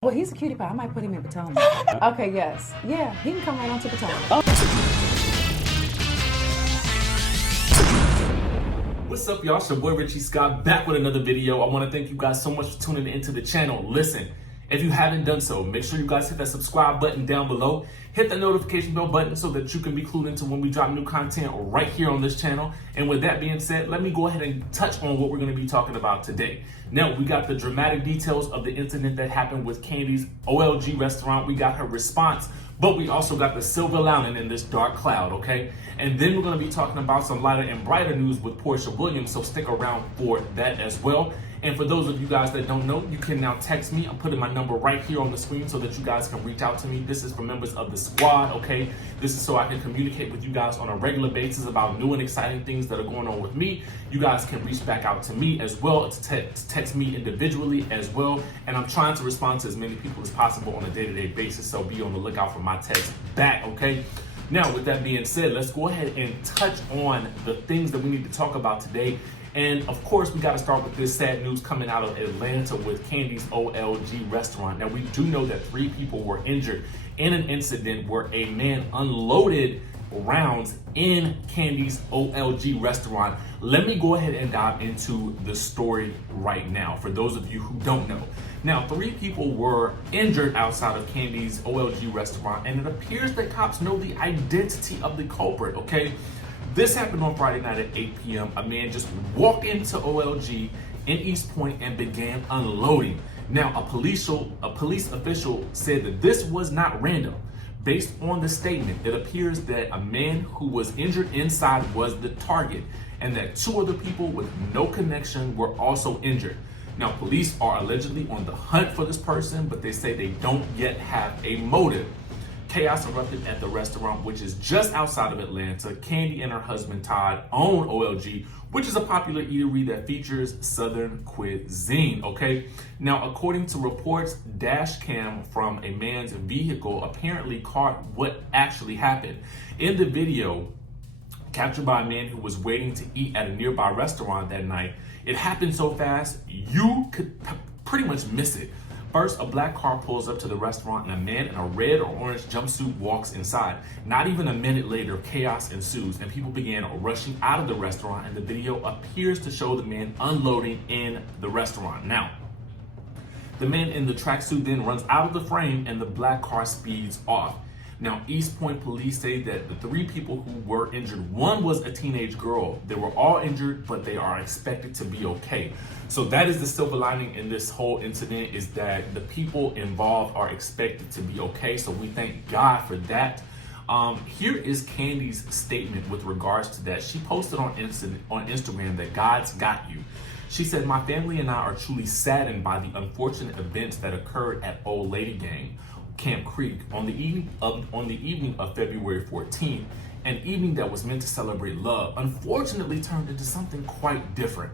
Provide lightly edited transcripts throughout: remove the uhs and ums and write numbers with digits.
Well, he's a cutie pie. I might put him in Potomac. Okay, yes. Yeah, he can come right on to Potomac. What's up, y'all? It's your boy Richie Scott back with another video. I want to thank you guys so much for tuning into the channel. Listen, if you haven't done so, make sure you guys hit that subscribe button down below. Hit the notification bell button so that you can be clued into when we drop new content right here on this channel. And with that being said, let me go ahead and touch on what we're going to be talking about today. Now, we got the dramatic details of the incident that happened with Kandi's OLG restaurant. We got her response, but we also got the silver lining in this dark cloud, okay? And then we're going to be talking about some lighter and brighter news with Porsha Williams, so stick around for that as well. And for those of you guys that don't know, you can now text me. I'm putting my number right here on the screen so that you guys can reach out to me. This is for members of the squad, okay? This is so I can communicate with you guys on a regular basis about new and exciting things that are going on with me. You guys can reach back out to me as well, to text me individually as well. And I'm trying to respond to as many people as possible on a day-to-day basis, so be on the lookout for my text back, okay? Now, with that being said, let's go ahead and touch on the things that we need to talk about today. And of course, we got to start with this sad news coming out of Atlanta with Kandi's OLG restaurant. Now, we do know that 3 people were injured in an incident where a man unloaded rounds in Kandi's OLG restaurant. Let me go ahead and dive into the story right now for those of you who don't know. Now, 3 people were injured outside of Kandi's OLG restaurant, and it appears that cops know the identity of the culprit, okay? This happened on Friday night at 8 p.m. A man just walked into OLG in East Point and began unloading. Now, a police official said that this was not random. Based on the statement, it appears that a man who was injured inside was the target, and that 2 other people with no connection were also injured. Now, police are allegedly on the hunt for this person, but they say they don't yet have a motive. Chaos erupted at the restaurant, which is just outside of Atlanta. Kandi and her husband Todd own OLG, which is a popular eatery that features Southern cuisine, okay? Now, according to reports, dash cam from a man's vehicle apparently caught what actually happened. In the video, captured by a man who was waiting to eat at a nearby restaurant that night, it happened so fast, you could pretty much miss it. First, a black car pulls up to the restaurant and a man in a red or orange jumpsuit walks inside. Not even a minute later, chaos ensues and people began rushing out of the restaurant, and the video appears to show the man unloading in the restaurant. Now, the man in the tracksuit then runs out of the frame and the black car speeds off. Now, East Point police say that the 3 people who were injured, 1 was a teenage girl. They were all injured, but they are expected to be okay. So that is the silver lining in this whole incident, is that the people involved are expected to be okay. So we thank God for that. Here is Kandi's statement with regards to that. She posted on Instagram that God's got you. She said, "My family and I are truly saddened by the unfortunate events that occurred at Old Lady Gang, Camp Creek, on the evening of February 14th, an evening that was meant to celebrate love, unfortunately turned into something quite different.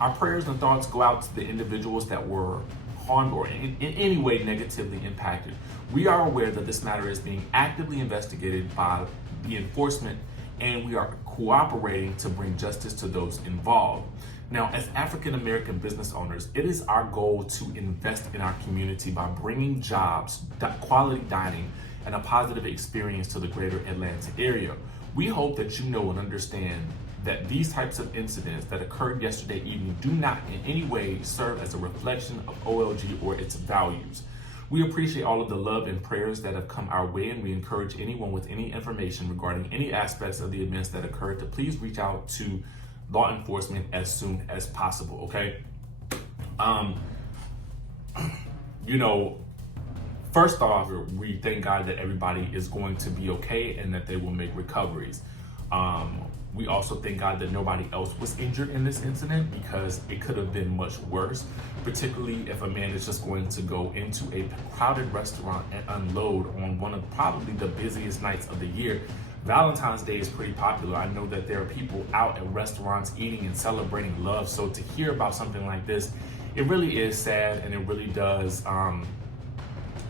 Our prayers and thoughts go out to the individuals that were harmed or in any way negatively impacted. We are aware that this matter is being actively investigated by the enforcement, and we are cooperating to bring justice to those involved." Now, as African American business owners, it is our goal to invest in our community by bringing jobs, quality dining, and a positive experience to the greater Atlanta area. We hope that you know and understand that these types of incidents that occurred yesterday evening do not in any way serve as a reflection of OLG or its values. We appreciate all of the love and prayers that have come our way, and we encourage anyone with any information regarding any aspects of the events that occurred to please reach out to law enforcement as soon as possible, okay? You know, first off, we thank God that everybody is going to be okay and that they will make recoveries. We also thank God that nobody else was injured in this incident, because it could have been much worse, particularly if a man is just going to go into a crowded restaurant and unload on one of probably the busiest nights of the year. Valentine's Day is pretty popular. I know that there are people out at restaurants eating and celebrating love. So to hear about something like this, it really is sad, and it really does, I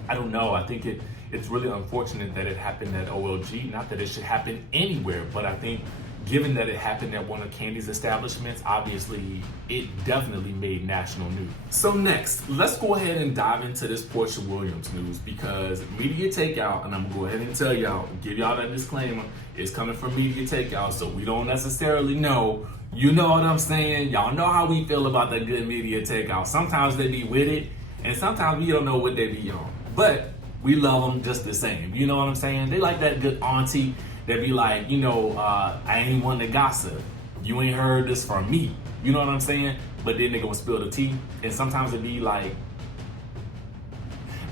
don't know, I think it's really unfortunate that it happened at OLG. Not that it should happen anywhere, but I think given that it happened at one of Kandi's establishments, obviously it definitely made national news. So next, let's go ahead and dive into this Porsha Williams news, because media takeout, and I'm gonna go ahead and tell y'all, give y'all that disclaimer, it's coming from media takeout, so we don't necessarily know. You know what I'm saying? Y'all know how we feel about that good media takeout. Sometimes they be with it, and sometimes we don't know what they be on. But we love them just the same. You know what I'm saying? They like that good auntie that be like, I ain't one to gossip. You ain't heard this from me. You know what I'm saying? But then they gonna spill the tea. And sometimes it be like,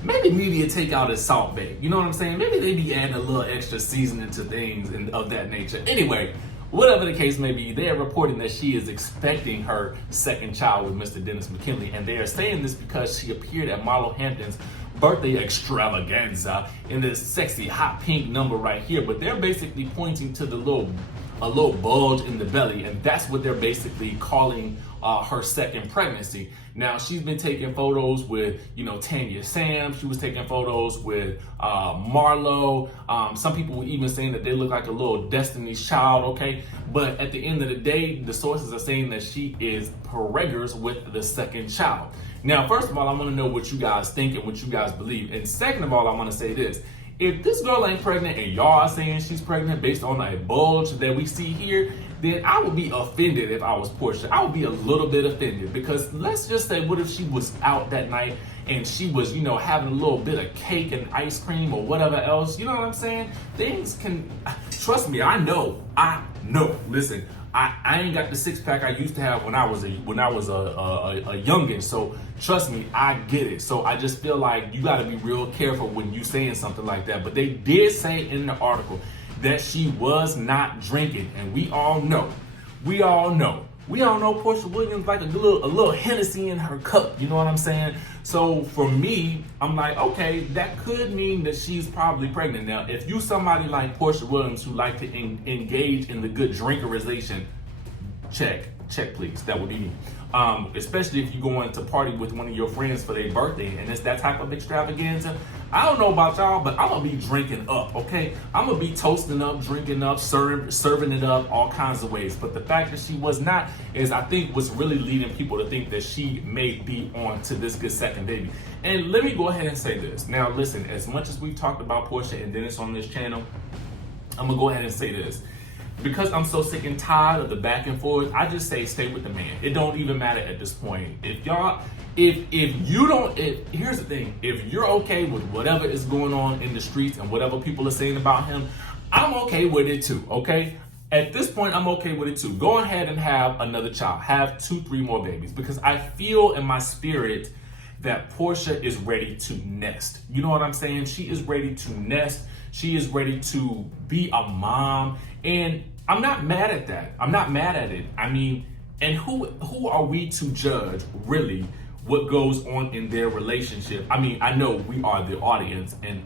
maybe media take out as Salt Bae. You know what I'm saying? Maybe they be adding a little extra seasoning to things and of that nature. Anyway, whatever the case may be, they are reporting that she is expecting her second child with Mr. Dennis McKinley. And they are saying this because she appeared at Marlo Hampton's birthday extravaganza in this sexy hot pink number right here. But they're basically pointing to a little bulge in the belly, and that's what they're basically calling her second pregnancy. Now, she's been taking photos with, Tanya Sam. She was taking photos with Marlo. Some people were even saying that they look like a little Destiny's Child, okay? But at the end of the day, the sources are saying that she is preggers with the second child. Now, first of all, I want to know what you guys think and what you guys believe. And second of all, I want to say this. If this girl ain't pregnant and y'all are saying she's pregnant based on a bulge that we see here, then I would be offended if I was Porsha. I would be a little bit offended, because let's just say, what if she was out that night and she was, having a little bit of cake and ice cream or whatever else? You know what I'm saying? Things can, trust me, I know. Listen, I ain't got the six pack I used to have when I was a youngin'. So trust me, I get it. So I just feel like you got to be real careful when you saying something like that. But they did say in the article that she was not drinking, and we all know Porsha Williams like a little Hennessy in her cup. You know what I'm saying? So for me, I'm like, okay, that could mean that she's probably pregnant. Now, if you somebody like Porsha Williams who like to engage in the good drinkerization, check please. That would be me. Especially if you going to party with one of your friends for their birthday and it's that type of extravaganza. I don't know about y'all, but I'm gonna be drinking up, okay? I'm gonna be toasting up, drinking up, serving it up all kinds of ways. But the fact that she was not is, I think, what's really leading people to think that she may be on to this good second baby. And let me go ahead and say this. Now, listen, as much as we've talked about Porsha and Dennis on this channel, I'm gonna go ahead and say this. Because I'm so sick and tired of the back and forth, I just say stay with the man. It don't even matter at this point. Here's the thing, if you're okay with whatever is going on in the streets and whatever people are saying about him, I'm okay with it too, okay? At this point, I'm okay with it too. Go ahead and have another child. Have 2-3 more babies, because I feel in my spirit that Porsha is ready to nest. You know what I'm saying? She is ready to nest. She is ready to be a mom. And I'm not mad at that. I'm not mad at it. I mean, and who are we to judge, really, what goes on in their relationship? I mean, I know we are the audience, and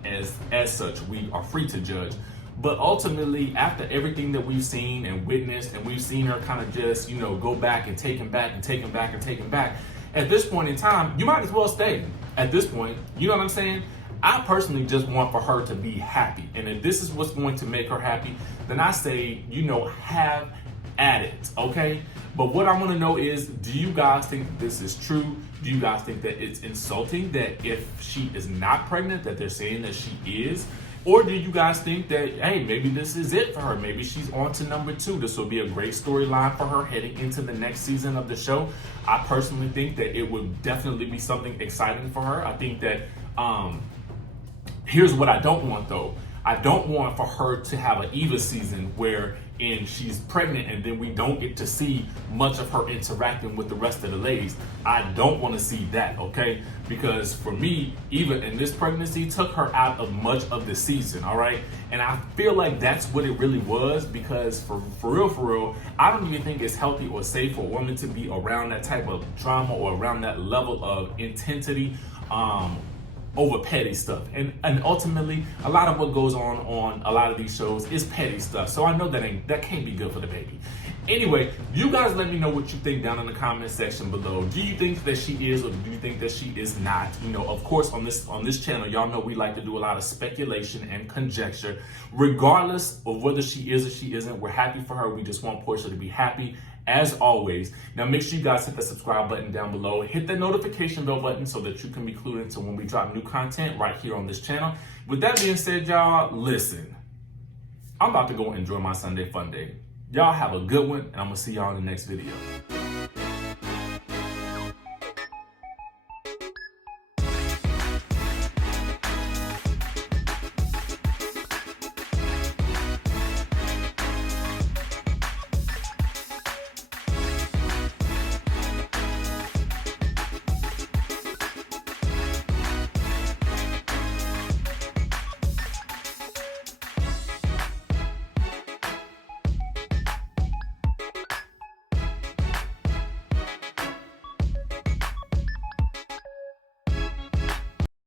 as such, we are free to judge. But ultimately, after everything that we've seen and witnessed, and we've seen her kind of just, go back and take him back and take him back and take him back, at this point in time, you might as well stay. At this point, you know what I'm saying? I personally just want for her to be happy. And if this is what's going to make her happy, then I say, have at it, okay? But what I want to know is, do you guys think this is true? Do you guys think that it's insulting that if she is not pregnant, that they're saying that she is? Or do you guys think that, hey, maybe this is it for her? Maybe she's on to number 2. This will be a great storyline for her heading into the next season of the show. I personally think that it would definitely be something exciting for her. I think that, here's what I don't want though. I don't want for her to have an Eva season where she's pregnant and then we don't get to see much of her interacting with the rest of the ladies. I don't want to see that, okay? Because for me, Eva in this pregnancy took her out of much of the season, all right? And I feel like that's what it really was, because for real, I don't even think it's healthy or safe for a woman to be around that type of drama or around that level of intensity. over petty stuff. And ultimately, a lot of what goes on a lot of these shows is petty stuff. So I know that can't be good for the baby. Anyway, you guys let me know what you think down in the comment section below. Do you think that she is, or do you think that she is not? You know, of course, on this channel, y'all know we like to do a lot of speculation and conjecture. Regardless of whether she is or she isn't, we're happy for her. We just want Porsha to be happy, as always. Now, make sure you guys hit the subscribe button down below. Hit the notification bell button so that you can be clued into when we drop new content right here on this channel. With that being said, y'all, listen. I'm about to go enjoy my Sunday fun day. Y'all have a good one, and I'm going to see y'all in the next video.